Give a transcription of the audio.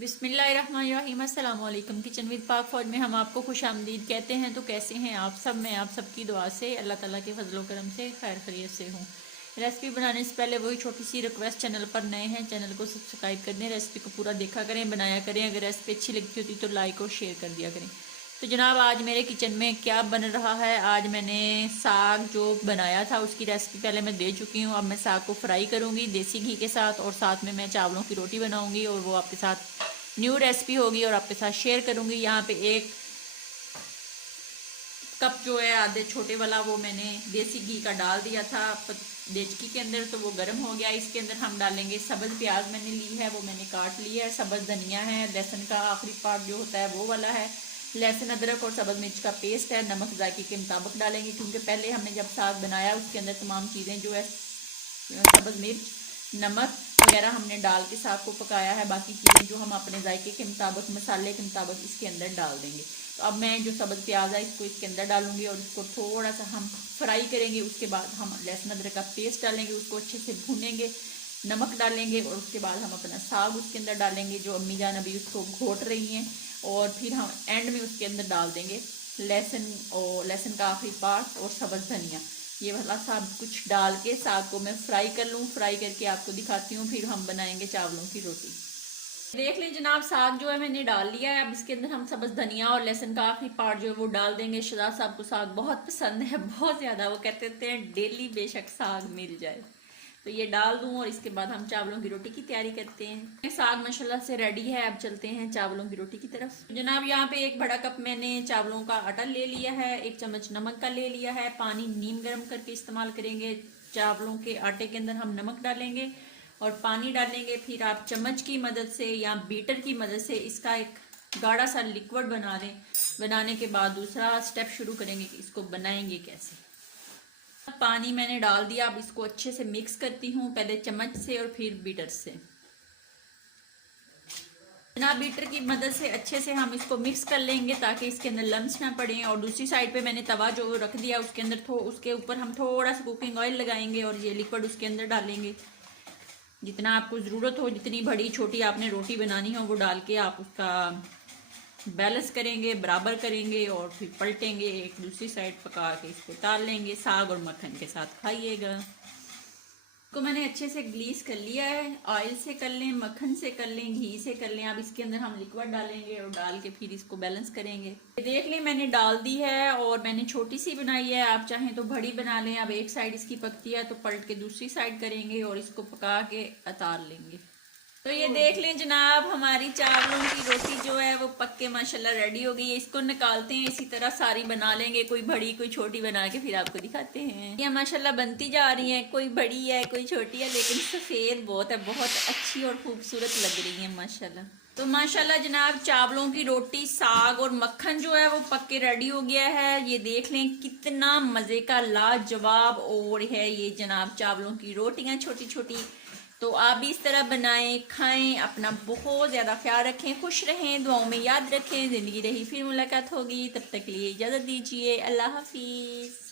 बिस्मिल्लाहिर्रहमानिर्रहीम। अस्सलाम वालेकुम। किचन विद पाक फौज में हम आपको खुश आमदीद कहते हैं। तो कैसे हैं आप सब? मैं आप सबकी दुआ से अल्लाह ताला के फजलो करम से खैर खैरियत से हूँ। रेसिपी बनाने से पहले वही छोटी सी रिक्वेस्ट, चैनल पर नए हैं चैनल को सब्सक्राइब कर दें, रेसिपी को पूरा देखा करें, बनाया करें। अगर रेसिपी अच्छी लगती होती तो लाइक और शेयर कर दिया करें। तो जनाब आज मेरे किचन में क्या बन रहा है, आज मैंने साग जो बनाया था उसकी रेसिपी पहले मैं दे चुकी हूँ। अब मैं साग को फ्राई करूँगी देसी घी के साथ, और साथ में मैं चावलों की रोटी बनाऊँगी और वो आपके साथ न्यू रेसिपी होगी और आपके साथ शेयर करूँगी। यहाँ पे 1 कप जो है आधे छोटे वाला वो मैंने देसी घी का डाल दिया था देचकी के अंदर, तो वो गर्म हो गया। इसके अंदर हम डालेंगे सब्ज़ प्याज मैंने ली है, वो मैंने काट लिया है। सब्ज़ धनिया है, लहसुन का आखिरी पार्ट जो होता है वो वाला है, लहसुन अदरक और सब्ज़ मिर्च का पेस्ट है। नमक जायके के मुताबिक डालेंगे, क्योंकि पहले हमने जब साग बनाया उसके अंदर तमाम चीज़ें जो है सब्ज़ मिर्च, नमक वगैरह हमने डाल के साग को पकाया है। बाकी चीज़ें जो हम अपने जायके के मुताबिक, मसाले के मुताबिक इसके अंदर डाल देंगे। तो अब मैं जो सब्ज़ प्याज है इसको इसके अंदर डालूंगी और इसको थोड़ा सा हम फ्राई करेंगे। उसके बाद हम लहसुन अदरक का पेस्ट डालेंगे, उसको अच्छे से भूनेंगे, नमक डालेंगे और उसके बाद हम अपना साग उसके अंदर डालेंगे जो अम्मी जान अभी उसको घोट रही हैं। और फिर हम एंड में उसके अंदर डाल देंगे लहसुन का आखिरी पार्ट और सब्ज़ धनिया। ये वाला सब कुछ डाल के साग को मैं फ्राई कर लूँ। फ्राई करके आपको दिखाती हूँ, फिर हम बनाएंगे चावलों की रोटी। देख लें जनाब, साग जो है मैंने डाल लिया है। अब इसके अंदर हम सब्ज़ धनिया और लहसुन का आखिरी पार्ट जो है वो डाल देंगे। शहजाद साहब को साग बहुत पसंद है, बहुत ज़्यादा। वो कहते हैं डेली बेशक साग मिल जाए। तो ये डाल दूं और इसके बाद हम चावलों की रोटी की तैयारी करते हैं। साग माशाल्लाह से रेडी है, अब चलते हैं चावलों की रोटी की तरफ। जनाब यहाँ पे 1 बड़ा कप मैंने चावलों का आटा ले लिया है, 1 चम्मच नमक का ले लिया है। पानी नीम गर्म करके इस्तेमाल करेंगे। चावलों के आटे के अंदर हम नमक डालेंगे और पानी डालेंगे। फिर आप चम्मच की मदद से या बीटर की मदद से इसका एक गाढ़ा सा लिक्विड बना दें। बनाने के बाद दूसरा स्टेप शुरू करेंगे कि इसको बनाएंगे कैसे। पानी मैंने डाल दिया, अब इसको अच्छे से मिक्स करती हूँ, पहले चम्मच से और फिर बीटर से। ना बीटर की मदद से अच्छे से हम इसको मिक्स कर लेंगे ताकि इसके अंदर लम्स ना पड़े। और दूसरी साइड पे मैंने तवा जो रख दिया उसके अंदर उसके ऊपर हम थोड़ा सा कुकिंग ऑयल लगाएंगे और ये लिक्विड उसके अंदर डालेंगे। जितना आपको ज़रूरत हो, जितनी बड़ी छोटी आपने रोटी बनानी हो वो डाल के आप उसका बैलेंस करेंगे, बराबर करेंगे और फिर पलटेंगे। एक दूसरी साइड पका के इसको उतार लेंगे। साग और मक्खन के साथ खाइएगा। को मैंने अच्छे से ग्लीस कर लिया है। ऑयल से कर लें, मक्खन से कर लें, घी से कर लें। अब इसके अंदर हम लिक्विड डालेंगे और डाल के फिर इसको बैलेंस करेंगे। देख लें मैंने डाल दी है और मैंने छोटी सी बनाई है, आप चाहें तो बड़ी बना लें। अब एक साइड इसकी पकती है तो पलट के दूसरी साइड करेंगे और इसको पका के उतार लेंगे। तो ये देख लें जनाब, हमारी चावलों की रोटी जो है वो पक के माशाल्लाह रेडी हो गई है। इसको निकालते हैं, इसी तरह सारी बना लेंगे, कोई बड़ी कोई छोटी बना के फिर आपको दिखाते हैं। ये माशाल्लाह बनती जा रही है, कोई बड़ी है कोई छोटी है, लेकिन सफ़ेद बहुत है, बहुत अच्छी और खूबसूरत लग रही है माशाल्लाह। तो माशाल्लाह जनाब, चावलों की रोटी, साग और मक्खन जो है वो पक के रेडी हो गया है। ये देख लें कितना मज़े का लाजवाब और है ये जनाब चावलों की रोटियां छोटी छोटी। तो आप भी इस तरह बनाएं, खाएं। अपना बहुत ज़्यादा ख्याल रखें, खुश रहें, दुआओं में याद रखें। ज़िंदगी रही फिर मुलाकात होगी, तब तक के लिए इजाज़त दीजिए। अल्लाह हाफिज़।